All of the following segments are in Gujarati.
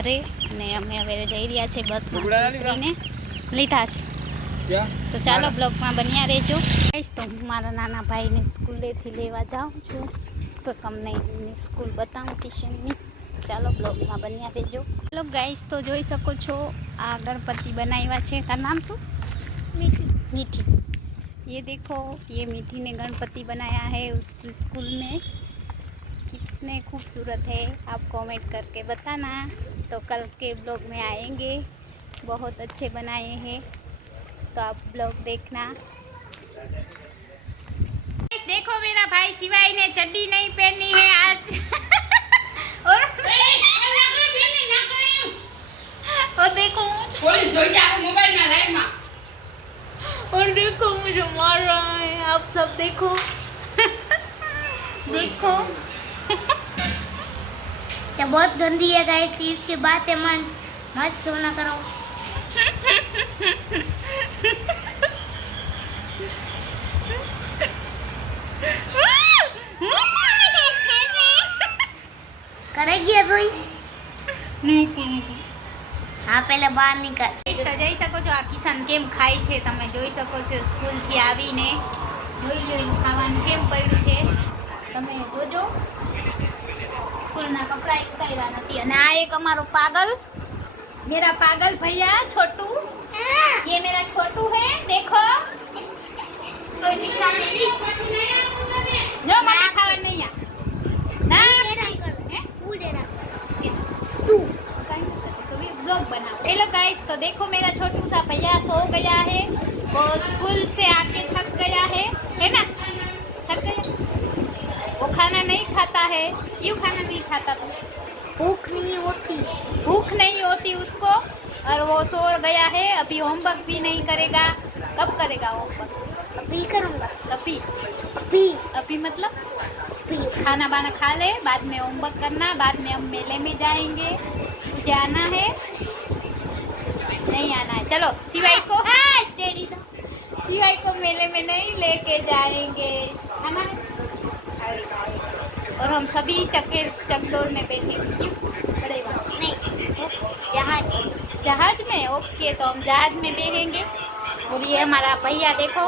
ઘરે અને અમે હવે જઈ રહ્યા છે બસમાં ઉતરીને લીધા છે તો ચાલો બ્લોગમાં બન્યા રહેજો ગાઈસ તો હું મારા નાના ભાઈને સ્કૂલેથી લેવા જાઉં છું તો તમને એમની સ્કૂલ બતાવું ટ્યુશનની તો ચાલો બ્લોગમાં બન્યા રહેજો ચાલો ગાઈસ તો જોઈ શકો છો આ ગણપતિ બનાવ્યા છે તારું નામ શું मीठी ये देखो ये मीठी ने गणपति बनाया है उसकी स्कूल में कितने खूबसूरत है आप कमेंट करके बताना। तो कल के ब्लॉग में आएँगे। बहुत अच्छे बनाए हैं। तो आप ब्लॉग देखना। देखो मेरा भाई शिवाई ने चड्डी नहीं पहनी है आज। और और देखो। और देखो मुझे मार रहा है। आप सब देखो। देखो। ये बहुत गंदी है गाइस इसकी बातें मन मत सुना करो करेगी अभी हाँ पहले बाहर निकल તો જોઈ શકો છો આ કિસાન કેમ ખાય છે તમે જોઈ શકો છો સ્કૂલથી આવીને જોઈ લો એનું ખાવાનું કેમ પડ્યું છે તમે જોજો સ્કૂલના કપડાં ઉતાર્યા નથી અને આ એક અમારો પાગલ મેરા પાગલ ભૈયા છોટુ ये मेरा छोटू है देखो कोई दिखा नहीं જો મને ખાવા નહીં આ ના હે? तू दे रहा तू तो भी ब्लॉग बनाओ हेलो गाइस तो देखो मेरा छोटू सा भैया सो गया है वो स्कूल से आके थक गया है है ना थक गया वो खाना नहीं खाता है? क्यों खाना नहीं खाता तुम? भूख नहीं होती। भूख नहीं होती उसको? और वो सो गया है अभी होमवर्क भी नहीं करेगा। कब करेगा होमवर्क अभी करूँगा। अभी अभी। अभी मतलब? अभी। खाना बाना खा ले बाद में होमवर्क करना बाद में हम मेले में जाएँगे। तुझे आना है? नहीं आना है। चलो सिवाई को। तो सिवाय को मेले में नहीं लेके जाएँगे। है? ना और हम सभी चक्के चकडोर में बैठेंगे क्यों पड़ेगा नहीं नहीं जहाज़ में ओके तो हम जहाज़ में बैठेंगे। और ये हमारा भैया देखो।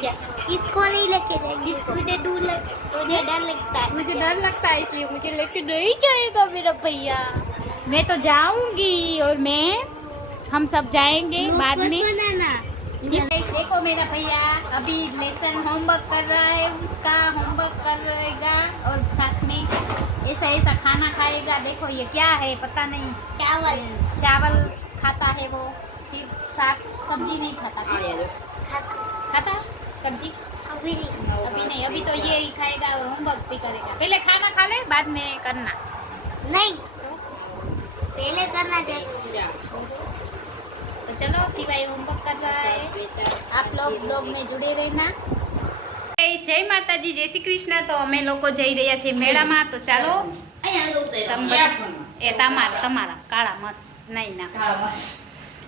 क्या? इसको नहीं लेके जाएँगे। मुझे दूर लग मुझे डर लगता है। मुझे डर लगता है इसलिए मुझे लेके नहीं जाएगा मेरा भैया। मैं तो जाऊँगी और मैं हम सब जाएँगे बाद में। बनाना। ये देखो मेरा भैया अभी लेसन होमवर्क कर रहा है उसका होमवर्क कर रहेगा और साथ में ऐसा ऐसा खाना खाएगा। देखो ये क्या है पता नहीं। चावल। चावल खाता है वो सिर्फ़ साग सब्ज़ी नहीं खाता। खाता। खाता? सब्ज़ी? अभी नहीं। अभी नहीं अभी तो ये ही खाएगा और होमवर्क भी करेगा। पहले खाना खा ले बाद में करना। नहीं। तो? पहले करना चाहिए। चलो सिवाय होमवर्क कर रहा है आप लोग ब्लॉग में जुड़े रहना જય માતાજી જય શ્રી કૃષ્ણ તો અમે લોકો જઈ રહ્યા છીએ મેળામાં તો ચાલો તમે બધા એ તમારા તમારા કાળા મસ્ત નહીં ના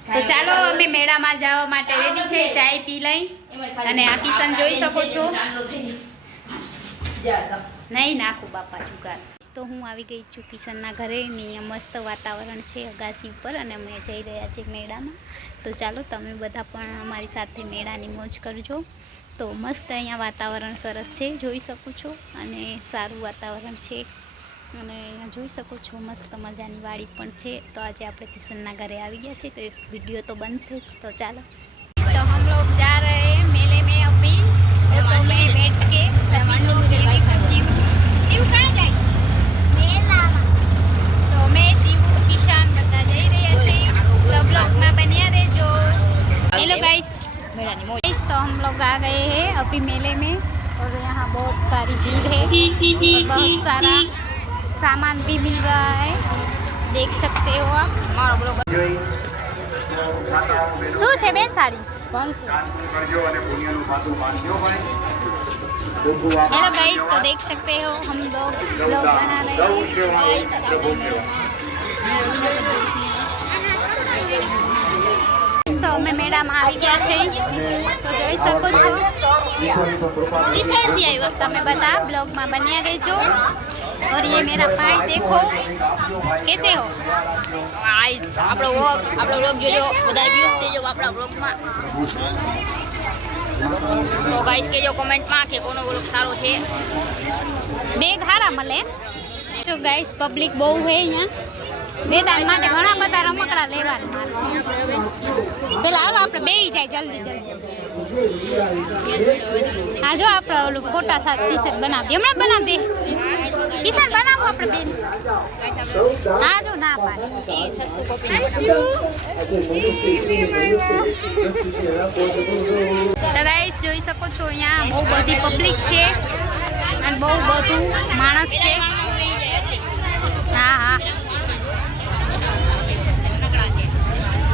તો ચાલો અમે મેળામાં જવા માટે રેડી છે ચાય પી લઈ અને આ કિશન જોઈ શકો છો નહીં નાખું બાપા જુગાર તો હું આવી ગઈ છું કિશનના ઘરે ને અહીંયા મસ્ત વાતાવરણ છે અગાસી ઉપર અને અમે જઈ રહ્યા છીએ મેળામાં તો ચાલો તમે બધા પણ અમારી સાથે મેળાની મોજ કરજો તો મસ્ત અહીંયા વાતાવરણ સરસ છે જોઈ શકો છો અને સારું વાતાવરણ છે અને અહીંયા જોઈ શકો છો મસ્ત મજાની વાડી પણ છે તો આજે આપણે કિશનના ઘરે આવી ગયા છે તો એક વિડીયો તો બનશે જ તો ચાલો तो हम लोग जा रहे हैं मेले में अभी ऑटो में बैठ के सभी लोग हेलो गाइस गाइस तो हम लोग आ गए हैं अभी मेले में और यहाँ बहुत सारी भीड़ है और बहुत सारा सामान भी मिल रहा है देख सकते हो आप हमारा ब्लॉग શું છે બેન સાડી हेलो गाइस तो देख सकते हो हम लोग ब्लॉग बना रहे हैं गाइस આપણે મેળામાં તો અમે મેળામાં આવી ગયા છે તો જોઈ શકો છો કઈ સાઈડથી આવ્યો તમે બધા બ્લોગમાં બન્યા રહેજો और ये मेरा भाई देखो कैसे हो આઈસ આપણો વ્લોગ આપણો વ્લોગ જોજો વધારે વ્યૂઝ દેજો આપણા વ્લોગમાં તો ગાઈસ કેજો કોમેન્ટમાં કે કોનો વ્લોગ સારો છે બેગ હારા મળે જો ગાઈસ પબ્લિક બહુ હે અહીંયા મેદાન માટે ઘણા બધા રમકડા લેવાના પેલા હાલો આપણે બેહી જાય જલ્દી જલ્દી. હા જો આપણે ઓલું ફોટા સાથે ટી શર્ટ બનાવી હમણાં બનાવી દે ટી આપણે બેન. જો ના પાડે. એ સસ્તું જોઈ શકો છો અહીંયા બહુ બધી પબ્લિક છે અને બહુ બધું માણસ છે. હા હા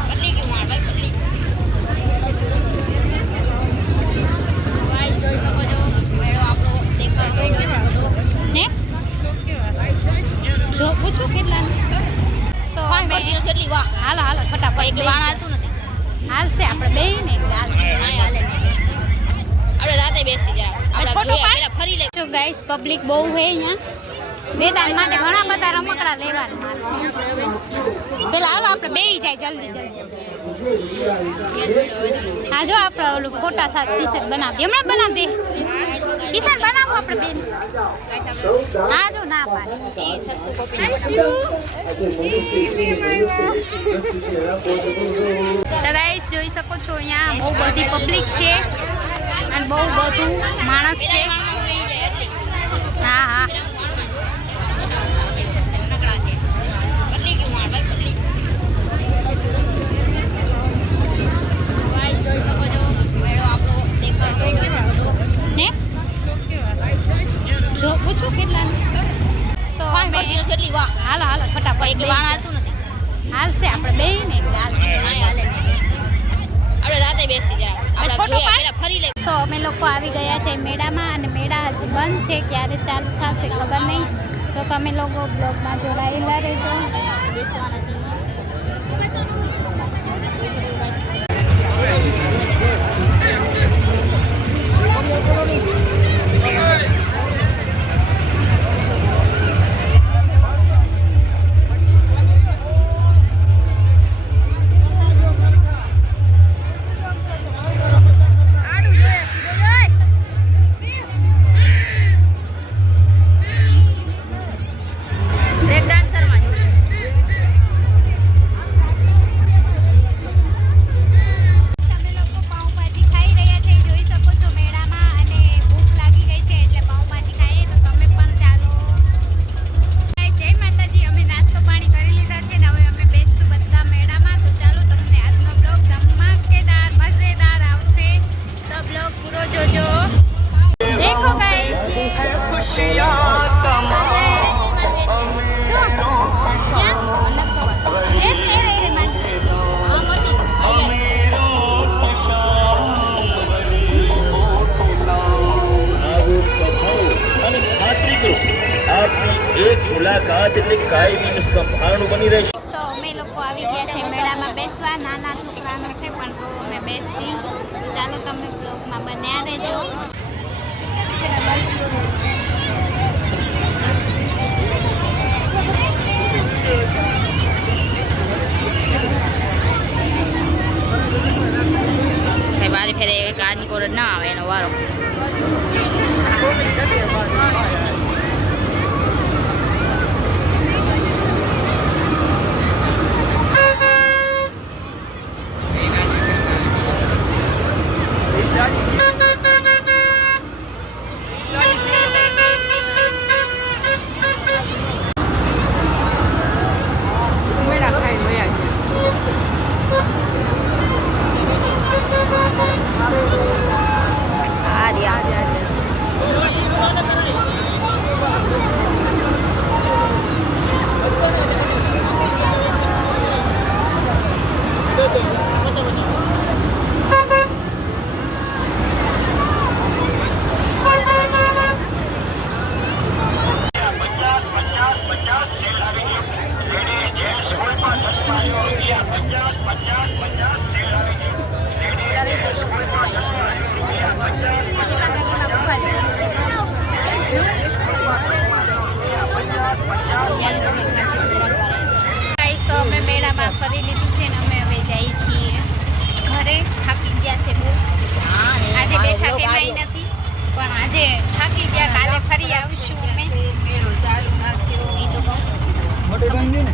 બદલી ગયું માર ભાઈ બદલી ગાઈસ જોઈ શકો છો મેળો આપણો દેખાવ મેળો બધો ને જો પૂછું કેટલા કરતી નથી એટલી વાહ હાલો હાલો ફટાફટ એક વાણ હાલતું નથી. હાલશે આપણે બે ને હાલે. આપણે રાતે બેસી જાય. આપણે ફોટો પેલા ફરી લે. જો ગાઈસ પબ્લિક બહુ હે અહીંયા. મેદાન માટે ઘણા બધા રમકડા લેવાના. પેલા હાલો આપણે બે જાય જલ્દી જલ્દી. હા જો આપણે ઓલું ફોટા સાથે ટી શર્ટ બનાવી હમણાં બનાવી દે ટી શર્ટ બનાવો આપણે બેન. ના જો ના પાડે. તો ગાઈસ જોઈ શકો છો અહીંયા બહુ બધી પબ્લિક છે અને બહુ બધું માણસ છે હા હા બદલી ગયું માર ભાઈ બદલી જોઈ શકો છો મેળો આપણો દેખાવ મેળો બધો ને જો પૂછું કેટલા તો ફાઈન અમે- કરતી નથી એટલી વાહ હાલો હાલો ફટાફટ કે વાણ હાલતું નથી. હાલશે આપણે બે ને એટલે હાલશે. હાલે. આપણે રાતે બેસી ફરી લે. તો અમે લોકો આવી ગયા છે મેળામાં અને મેળા હજી બંધ છે. ક્યારે ચાલુ થશે ખબર નહીં. તો તમે લોકો બ્લોગમાં જોડાયેલા રહેજો. બ્રેક મુલાકાત એટલે કાયમીનું સંભાળણું બની રહેશે. તો અમે લોકો આવી ગયા છે મેળામાં બેસવા. નાના છોકરાનો છે પણ તો અમે બેસી. તો ચાલો તમે બ્લોગમાં બન્યા રહેજો. ભાઈ બારી ફેરે કાન કોડ ના આવે એનો વારો આ રહ્યા કરી લીધું છે ને અમે હવે જઈએ છીએ. ઘરે થાકી ગયા છે બહુ. આજે બેઠા કહેવાય નથી પણ આજે થાકી ગયા કાલે ફરી આવશું અમે. મેળો ચાલુ નાખ્યો એ તો બહુ મોટો ડંગી ને?